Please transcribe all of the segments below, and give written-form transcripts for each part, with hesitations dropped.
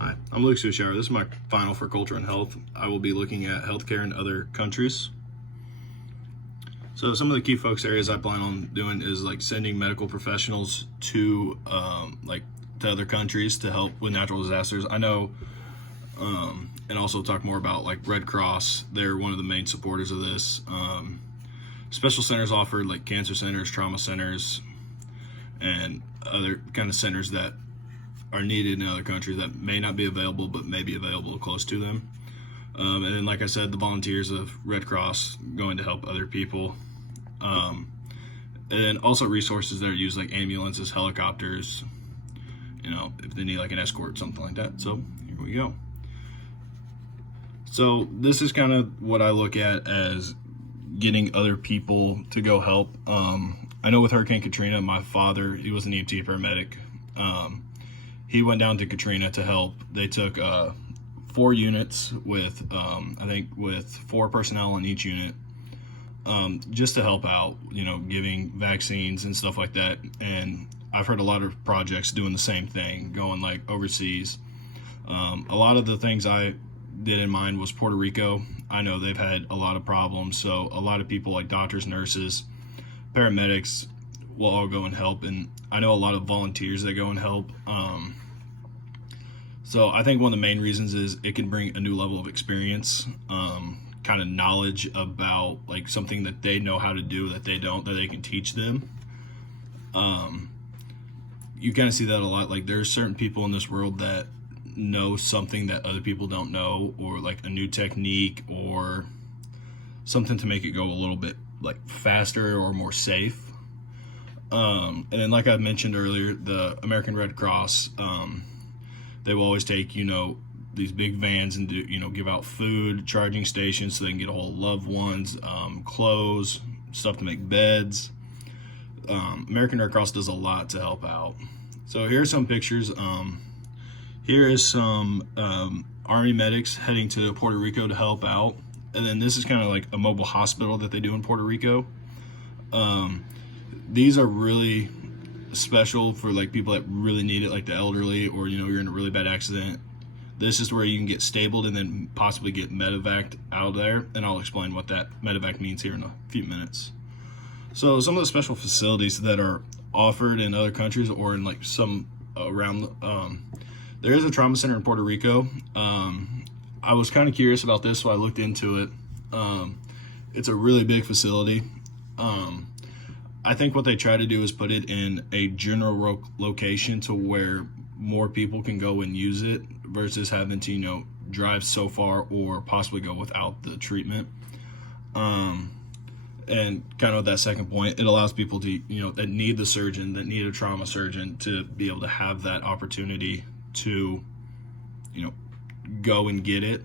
Hi, I'm Lukas Hoshauer. This is my final for Culture and Health. I will be looking at healthcare in other countries. So some of the key focus areas I plan on doing is like sending medical professionals to to other countries to help with natural disasters. I know, and also talk more about like Red Cross. They're one of the main supporters of this. Special centers offered like cancer centers, trauma centers, and other kind of centers that are needed in other countries that may not be available but may be available close to them. And then, like I said, the volunteers of Red Cross going to help other people. And then also resources that are used like ambulances, helicopters, if they need like an escort, something like that. So here we go. So this is kind of what I look at as getting other people to go help. I know with Hurricane Katrina, my father, he was an EMT paramedic. He went down to Katrina to help. They took 4 units with, I think, with 4 personnel in each unit, just to help out, giving vaccines and stuff like that. And I've heard a lot of projects doing the same thing, going like overseas. A lot of the things I did in mind was Puerto Rico. I know they've had a lot of problems, so a lot of people like doctors, nurses, paramedics will all go and help, and I know a lot of volunteers that go and help. So I think one of the main reasons is it can bring a new level of experience, kind of knowledge about like something that they know how to do that they don't, that they can teach them. You kind of see that a lot. Like there's certain people in this world that know something that other people don't know, or like a new technique or something to make it go a little bit like faster or more safe. And then like I mentioned earlier, the American Red Cross, they will always take, these big vans and do, give out food, charging stations so they can get a hold of loved ones, clothes, stuff to make beds. American Red Cross does a lot to help out. So here are some pictures. Here is some Army medics heading to Puerto Rico to help out. And then this is kind of like a mobile hospital that they do in Puerto Rico. These are really special for like people that really need it, like the elderly, or you're in a really bad accident. This is where you can get stabled and then possibly get medevaced out of there, and I'll explain what that medevac means here in a few minutes. So some of the special facilities that are offered in other countries or in like some around, there is a trauma center in Puerto Rico. I was kind of curious about this, so I looked into it. It's a really big facility. I think what they try to do is put it in a general location to where more people can go and use it versus having to, drive so far or possibly go without the treatment. And kind of that second point, it allows people to, that need the surgeon, that need a trauma surgeon, to be able to have that opportunity to, go and get it.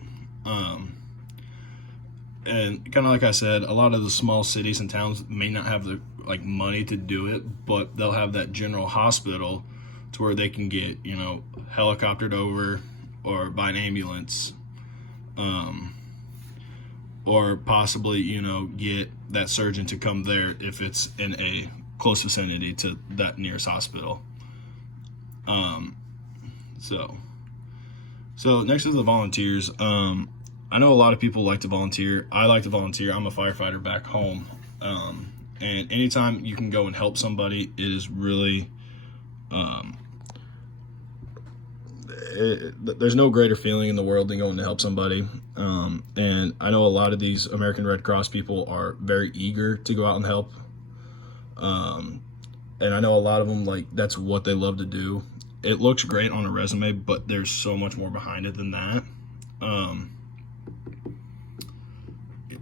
And kind of like I said, a lot of the small cities and towns may not have the money to do it, but they'll have that general hospital to where they can get, helicoptered over or by an ambulance, or possibly, get that surgeon to come there if it's in a close vicinity to that nearest hospital. So next is the volunteers. I know a lot of people like to volunteer. I like to volunteer. I'm a firefighter back home. And anytime you can go and help somebody, it is really, there's no greater feeling in the world than going to help somebody. And I know a lot of these American Red Cross people are very eager to go out and help. And I know a lot of them, that's what they love to do. It looks great on a resume, but there's so much more behind it than that.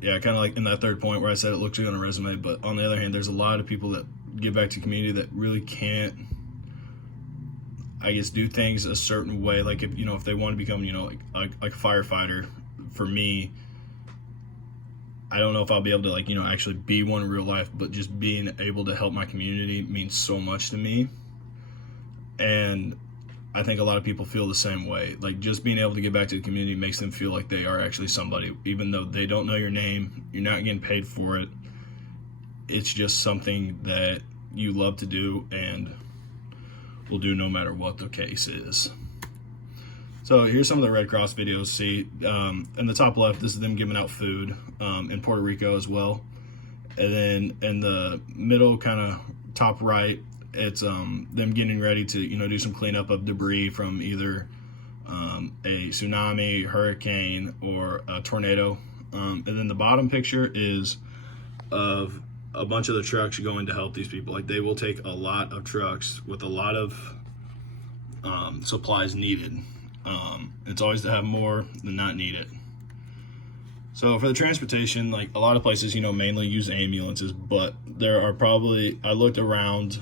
Yeah, kind of like in that third point where I said it looks good on a resume, but on the other hand, there's a lot of people that give back to the community that really can't, I guess, do things a certain way. Like if they want to become, like a firefighter, for me, I don't know if I'll be able to actually be one in real life, but just being able to help my community means so much to me. And I think a lot of people feel the same way. Like just being able to give back to the community makes them feel like they are actually somebody, even though they don't know your name, you're not getting paid for it. It's just something that you love to do and will do no matter what the case is. So here's some of the Red Cross videos. See, in the top left, this is them giving out food in Puerto Rico as well. And then in the middle, kind of top right, it's them getting ready to, do some cleanup of debris from either a tsunami, hurricane, or a tornado. And then the bottom picture is of a bunch of the trucks going to help these people. Like, they will take a lot of trucks with a lot of supplies needed. It's always to have more than not need it. So for the transportation, like, a lot of places, mainly use ambulances, but there are probably, I looked around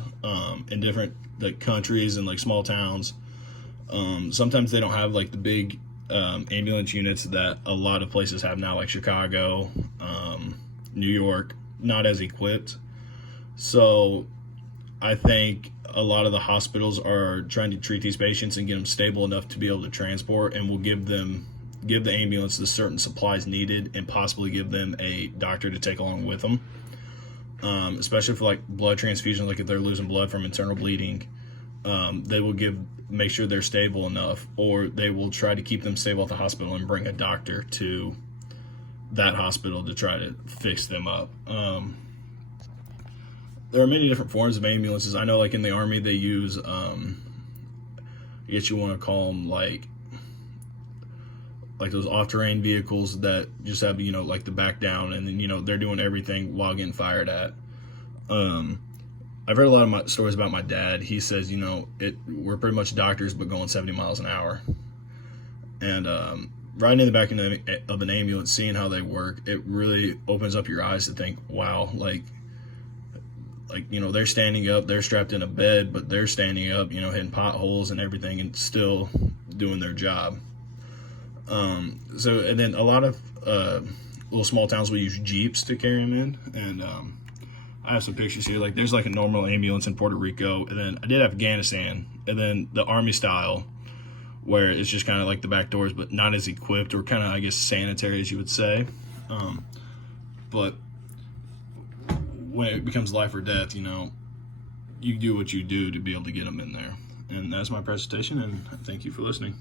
in different countries and small towns. Sometimes they don't have the big ambulance units that a lot of places have now, like Chicago, New York, not as equipped. So I think a lot of the hospitals are trying to treat these patients and get them stable enough to be able to transport, and will give the ambulance the certain supplies needed, and possibly give them a doctor to take along with them. Especially for blood transfusion, if they're losing blood from internal bleeding, they will make sure they're stable enough, or they will try to keep them stable at the hospital and bring a doctor to that hospital to try to fix them up. There are many different forms of ambulances. I know in the Army they use, I guess you want to call them like those off-terrain vehicles that just have, the back down, and then, they're doing everything while getting fired at. I've heard a lot of my stories about my dad. He says, we're pretty much doctors, but going 70 miles an hour. And riding in the back of an ambulance, seeing how they work, it really opens up your eyes to think, wow, they're standing up, they're strapped in a bed, but they're standing up, hitting potholes and everything, and still doing their job. And then a lot of little small towns will use Jeeps to carry them in, and I have some pictures here. There's a normal ambulance in Puerto Rico, and then I did Afghanistan, and then the Army style, where it's just kind of the back doors, but not as equipped, or kind of, I guess, sanitary, as you would say. But when it becomes life or death, you do what you do to be able to get them in there. And that's my presentation, and thank you for listening.